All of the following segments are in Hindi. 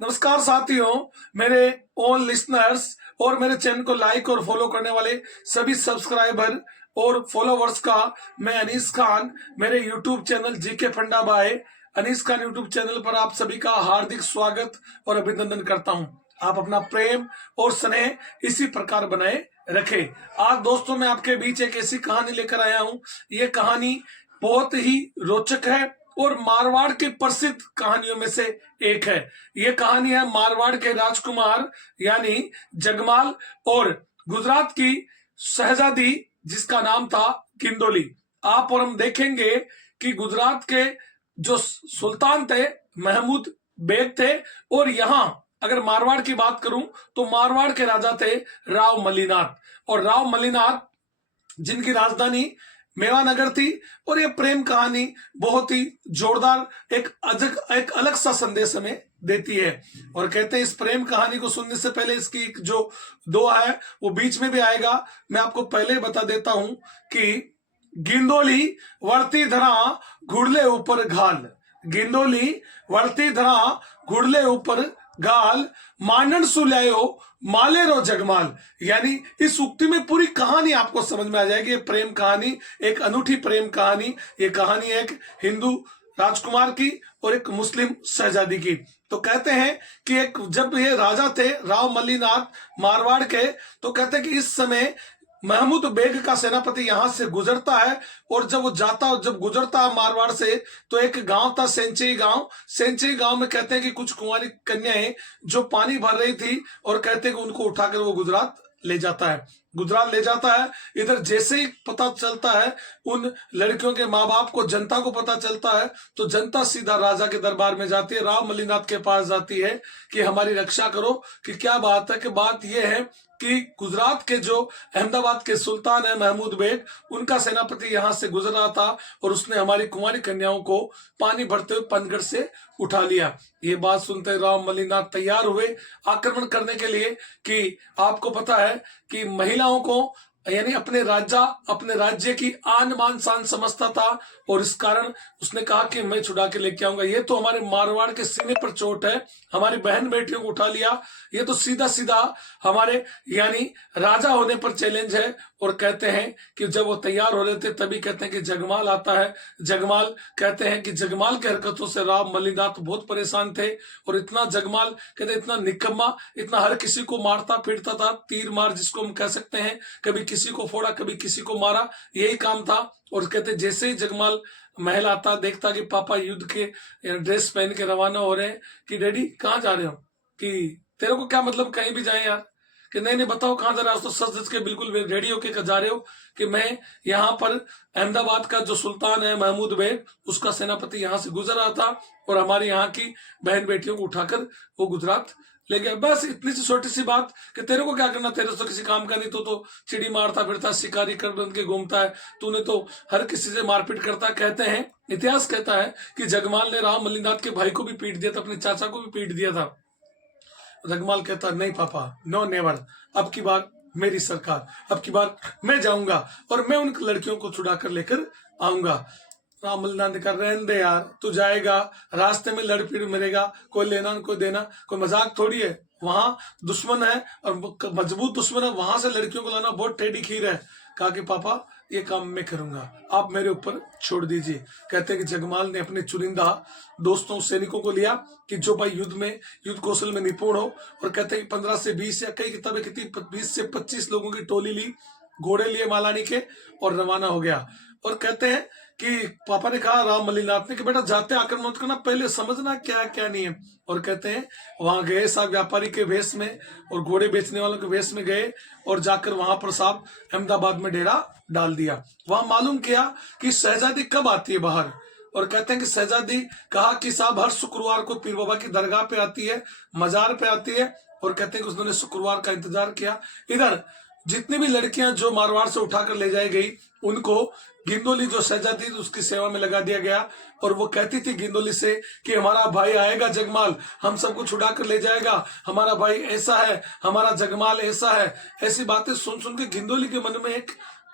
नमस्कार साथियों, मेरे ऑल लिसनर्स और मेरे चैनल को लाइक और फॉलो करने वाले सभी सब्सक्राइबर और फॉलोवर्स का मैं अनीस खान मेरे यूट्यूब चैनल जीके फंडा by Anees Khan YouTube channel पर आप सभी का हार्दिक स्वागत और अभिनंदन करता हूं। आप अपना प्रेम और स्नेह इसी प्रकार बनाए रखें। आज दोस्तों मैं आपके बीच एक ऐसी कहानी लेकर आया हूं। ये कहानी बहुत ही रोचक है और मारवाड़ के प्रसिद्ध कहानियों में से एक है। यह कहानी है मारवाड़ के राजकुमार यानी जगमाल और गुजरात की शहजादी जिसका नाम था गिंदोली। आप और हम देखेंगे कि गुजरात के जो सुल्तान थे महमूद बेग थे, और यहाँ अगर मारवाड़ की बात करूं तो मारवाड़ के राजा थे राव मलिनाथ। और राव मलिनाथ जिनकी राजधानी मेवानगर थी। और यह प्रेम कहानी बहुत ही जोरदार एक अलग सा संदेश हमें देती है। और कहते हैं इस प्रेम कहानी को सुनने से पहले इसकी जो दोहा है वो बीच में भी आएगा। मैं आपको पहले बता देता हूं कि गिंदोली वरती धरा घुड़ले ऊपर घाल, गिंदोली वरती धरा घुड़ले ऊपर गाल, मानन सुल्यायो मालेरो जगमाल। यानी इस उक्ति में पूरी कहानी आपको समझ में आ जाएगी। ये प्रेम कहानी एक अनूठी प्रेम कहानी। ये कहानी एक हिंदू राजकुमार की और एक मुस्लिम शहजादी की। तो कहते हैं कि एक जब ये राजा थे राव मल्लीनाथ मारवाड़ के, तो कहते हैं कि इस समय महमूद बेग का सेनापति यहां से गुजरता है। और जब गुजरता है मारवाड़ से, तो एक गांव था सेंचई गांव में कहते हैं कि कुछ कुंवारी कन्याएं जो पानी भर रही थी, और कहते हैं कि उनको उठाकर वो गुजरात ले जाता है। इधर जैसे ही पता चलता है उन लड़कियों के माँ बाप को, जनता को पता चलता है, तो जनता सीधा राजा के दरबार में जाती है, राव मल्लीनाथ के पास जाती है कि हमारी रक्षा करो। कि क्या बात है? कि बात यह है कि गुजरात के जो अहमदाबाद के सुल्तान है महमूद बेग, उनका सेनापति यहां से गुजर रहा था और उसने हमारी कुंवारी कन्याओं को पानी भरते हुए पनगढ़ से उठा लिया। ये बात सुनते राव मल्लीनाथ तैयार हुए आक्रमण करने के लिए। कि आपको पता है कि महिलाओं को यानी अपने राज्य की आन मान शान समझता था, और इस कारण उसने कहा कि मैं छुड़ा के लेके आऊंगा। ये तो हमारे मारवाड़ के सीने पर चोट है, हमारी बहन बेटियों को उठा लिया। ये तो सीधा सीधा हमारे यानी राजा होने पर चैलेंज है। और कहते हैं कि जब वो तैयार हो रहे थे तभी कहते हैं कि जगमाल आता है। जगमाल कहते हैं कि जगमाल की हरकतों से राव मल्लीनाथ बहुत परेशान थे। और इतना जगमाल कहते इतना निकम्मा, इतना हर किसी को मारता पीटता था, तीर मार जिसको हम कह सकते हैं, कभी किसी को फोड़ा कभी किसी को मारा, यही काम था। और कहते जैसे ही जगमाल महल आता, देखता कि पापा युद्ध के ड्रेस पहन के रवाना हो रहे हैं। कि डैडी कहाँ जा रहे हो? कि तेरे को क्या मतलब, कहीं भी जाए यार। कि नहीं बताओ कहाँ जा रहा है? तो सच सच के बिल्कुल रेडी होके जा रहे हो? कि मैं यहाँ पर अहमदाबाद का जो सुल्तान है महमूद बेग, उसका सेनापति यहाँ से गुजर रहा था और हमारे यहाँ की बहन बेटियों को उठाकर वो गुजरात ले गया। बस इतनी सी छोटी सी बात कि तेरे को क्या करना, तेरे तो किसी काम का नहीं, तो चिड़ी मारता फिरता, शिकारी कर बन के घूमता है, तूने तो हर किसी से मारपीट करता। कहते हैं इतिहास कहता है कि जगमाल ने राव मल्लीनाथ के भाई को भी पीट दिया था, अपने चाचा को भी पीट दिया था। जगमाल कहता नहीं पापा, नो नेवर, अब की बार मेरी सरकार, अब की बार मैं जाऊंगा और मैं उन लड़कियों को छुड़ा कर लेकर आऊंगा। राम मल्लीनाथ ने कहा रहने दे यार, तू जाएगा रास्ते में लड़ पीड़ मरेगा, कोई लेना कोई देना, कोई मजाक थोड़ी है। वहां दुश्मन है और मजबूत दुश्मन है, वहां से लड़कियों को लाना बहुत टेढ़ी खीर है। कहा कि पापा ये काम मैं करूंगा, आप मेरे ऊपर छोड़ दीजिए। कहते हैं कि जगमाल ने अपने चुनिंदा दोस्तों सैनिकों को लिया कि जो भाई युद्ध कौशल में निपुण हो, और कहते हैं कि 15 से 20 या कई किताबें कितनी 20 से 25 लोगों की टोली ली, घोड़े लिए मालानी के, और रवाना हो गया। और कहते हैं कि पापा ने कहा राम मल्लीनाथ ने कि बेटा जाते आक्रमण मत करना, पहले समझना क्या क्या नहीं है। और कहते हैं वहां गए साहब व्यापारी के वेश में और घोड़े बेचने वालों के वेश में गए, और जाकर वहां पर साहब अहमदाबाद में डेरा डाल दिया। वहां मालूम किया कि शहजादी कब आती है बाहर। और कहते हैं कि शहजादी कहा कि साहब हर शुक्रवार को पीर बाबा की दरगाह पे आती है, मजार पे आती है। और कहते हैं कि उन्होंने शुक्रवार का इंतजार किया। इधर जितनी भी लड़कियां जो मारवाड़ से उठाकर ले जाई गई, उनको गिंदोली जो शहजादी उसकी सेवा में लगा दिया गया। और वो कहती थी गिंदोली से कि हमारा भाई आएगा जगमाल, हम सबको छुड़ा कर ले जाएगा, हमारा भाई ऐसा है, हमारा जगमाल ऐसा है। ऐसी बातें सुन सुन के गिंदोली के मन में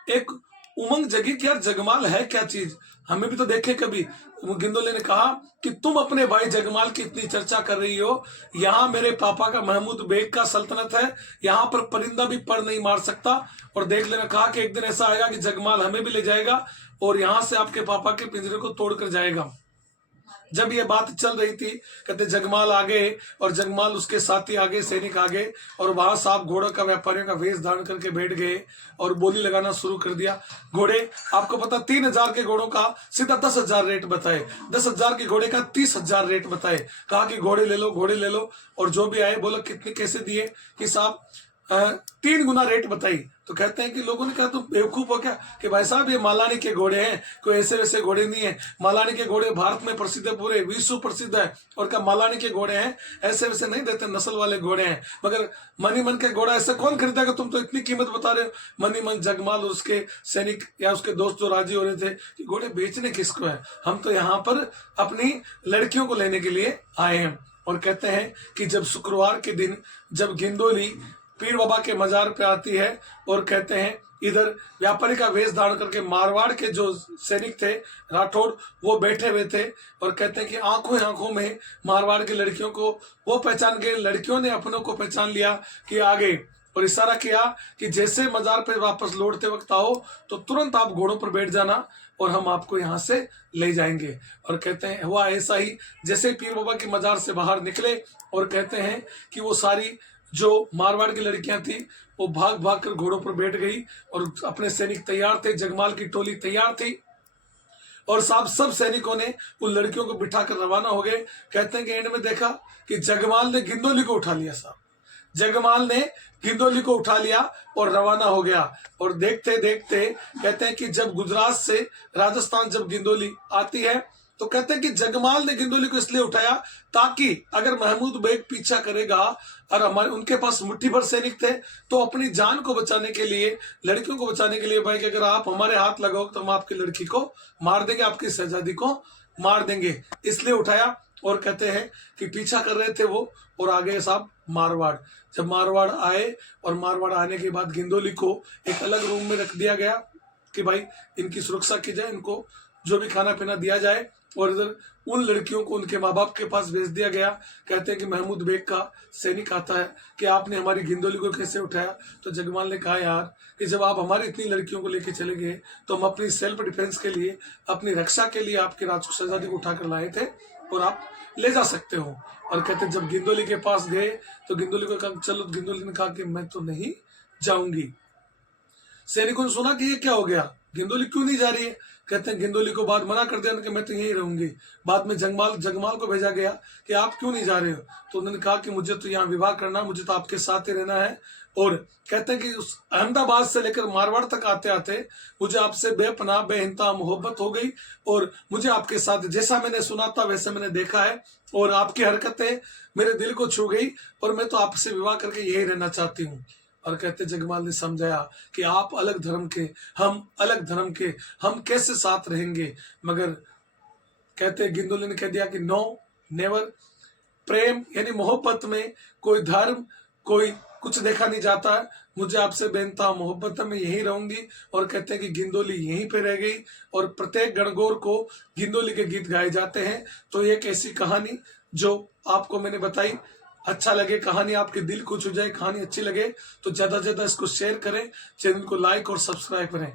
एक उमंग जगी कि यार जगमाल है क्या चीज, हमें भी तो देखे कभी। गिंदोली ने कहा कि तुम अपने भाई जगमाल की इतनी चर्चा कर रही हो, यहाँ मेरे पापा का महमूद बेग का सल्तनत है, यहाँ पर परिंदा भी पर नहीं मार सकता। और देख लेना, कहा कि एक दिन ऐसा आएगा कि जगमाल हमें भी ले जाएगा और यहाँ से आपके पापा के पिंजरे को तोड़ कर जाएगा। जब ये बात चल रही थी, कहते जगमाल आगे और जगमाल उसके साथी आगे, सैनिक आगे, और वहां साहब घोड़ों का व्यापारियों का वेश धारण करके बैठ गए और बोली लगाना शुरू कर दिया। घोड़े आपको पता 3,000 के घोड़ों का सीधा 10,000 रेट बताए, 10,000 के घोड़े का 30,000 रेट बताए। कहा कि घोड़े ले लो, घोड़े ले लो। और जो भी आए बोला कितने कैसे दिए, कि साहब 3 गुना रेट बताई। तो कहते हैं कि लोगों ने कहा तुम बेवकूफ हो क्या, कि भाई साहब ये मालानी के घोड़े हैं, कोई ऐसे वैसे घोड़े नहीं है। मालानी के घोड़े भारत में प्रसिद्ध है, पूरे विश्व प्रसिद्ध है। और क्या मालानी के घोड़े हैं, ऐसे वैसे नहीं देते, नस्ल वाले घोड़े हैं। मगर मनी मन के घोड़ा ऐसे कौन खरीदेगा, तुम तो इतनी कीमत बता रहे हो। मनी मन जगमाल और उसके सैनिक या उसके दोस्त जो राजी हो रहे थे कि घोड़े बेचने किसको है, हम तो यहाँ पर अपनी लड़कियों को लेने के लिए आए हैं। और कहते हैं कि जब शुक्रवार के दिन जब गिंदोली पीर बाबा के मजार पे आती है, और कहते हैं इधर व्यापारी का वेश धारण करके मारवाड़ के जो सैनिक थे राठौड़, वो बैठे हुए थे। और कहते हैं कि आंखों आंखों में मारवाड़ की लड़कियों को वो पहचान गए, लड़कियों ने अपनों को पहचान लिया कि आगे, और इशारा किया कि जैसे मजार पे वापस लौटते वक्त आओ तो तुरंत आप घोड़ों पर बैठ जाना और हम आपको यहाँ से ले जाएंगे। और कहते हैं हुआ ऐसा ही, जैसे पीर बाबा की मजार से बाहर निकले, और कहते हैं कि वो सारी जो मारवाड़ की लड़कियां थी वो भाग भाग कर घोड़ों पर बैठ गई, और अपने सैनिक तैयार थे, जगमाल की टोली तैयार थी, और साहब सब सैनिकों ने उन लड़कियों को बिठाकर रवाना हो गए। कहते हैं कि एंड में देखा कि जगमाल ने गिंदोली को उठा लिया, साहब जगमाल ने गिंदोली को उठा लिया और रवाना हो गया। और देखते देखते कहते हैं कि जब गुजरात से राजस्थान जब गिंदोली आती है, तो कहते हैं कि जगमाल ने गिंदोली को इसलिए उठाया ताकि अगर महमूद बेग पीछा करेगा, और हमारे उनके पास मुट्ठी भर सैनिक थे, तो अपनी जान को बचाने के लिए, लड़कियों को बचाने के लिए, भाई कि अगर आप हमारे हाथ लगाओ तो हम आपकी लड़की को मार देंगे, आपकी शहजादी को मार देंगे, इसलिए उठाया। और कहते हैं कि पीछा कर रहे थे वो, और आगे साहब मारवाड़। जब मारवाड़ आए, और मारवाड़ आने के बाद गिंदोली को एक अलग रूम में रख दिया गया कि भाई इनकी सुरक्षा की जाए, इनको जो भी खाना पीना दिया जाए। और इधर उन लड़कियों को उनके माँ बाप के पास भेज दिया गया। कहते हैं कि महमूद बेग का सैनिक आता है कि आपने हमारी गिंदोली को कैसे उठाया। तो जगमाल ने कहा यार कि जब आप हमारी इतनी लड़कियों को लेके चले गए तो हम अपनी सेल्फ डिफेंस के लिए, अपनी रक्षा के लिए आपकी शहजादी को उठाकर लाए थे, और आप ले जा सकते हो। और कहते हैं जब गिंदोली के पास गए तो गिंदोली को कहा चलो, गिंदोली ने कहा कि मैं तो नहीं जाऊंगी। सैनिकों ने सुना कि ये क्या हो गया, गिंदोली क्यों नहीं जा रही है। कहते हैं गिंदोली को बाद मना कर दिया कि मैं तो यहीं रहूंगी। बाद में जगमाल को भेजा गया कि आप क्यों नहीं जा रहे हो। तो उन्होंने कहा कि मुझे तो यहाँ विवाह करना, मुझे तो आपके साथ ही रहना है। और कहते हैं कि उस अहमदाबाद से लेकर मारवाड़ तक आते आते मुझे आपसे बेपनाह बेइंतहा मोहब्बत हो गई, और मुझे आपके साथ जैसा मैंने सुना था वैसे मैंने देखा है, और आपकी हरकतें मेरे दिल को छू गई, और मैं तो आपसे विवाह करके यही रहना चाहती हूँ। और कहते जगमाल ने समझाया कि आप अलग धर्म के, हम अलग धर्म के, हम कैसे साथ रहेंगे। मगर कहते गिंदोली ने कह दिया कि नो नेवर, प्रेम यानी मोहब्बत में कोई धर्म कोई कुछ देखा नहीं जाता है, मुझे आपसे बेनता मोहब्बत है, मैं यहीं रहूंगी। और कहते हैं कि गिंदोली यहीं पे रह गई, और प्रत्येक गणगौर को गिंदोली के गीत गाए जाते हैं। तो ये एक ऐसी कहानी जो आपको मैंने बताई, अच्छा लगे, कहानी आपके दिल को छू जाए, कहानी अच्छी लगे तो ज्यादा से ज्यादा इसको शेयर करें, चैनल को लाइक और सब्सक्राइब करें।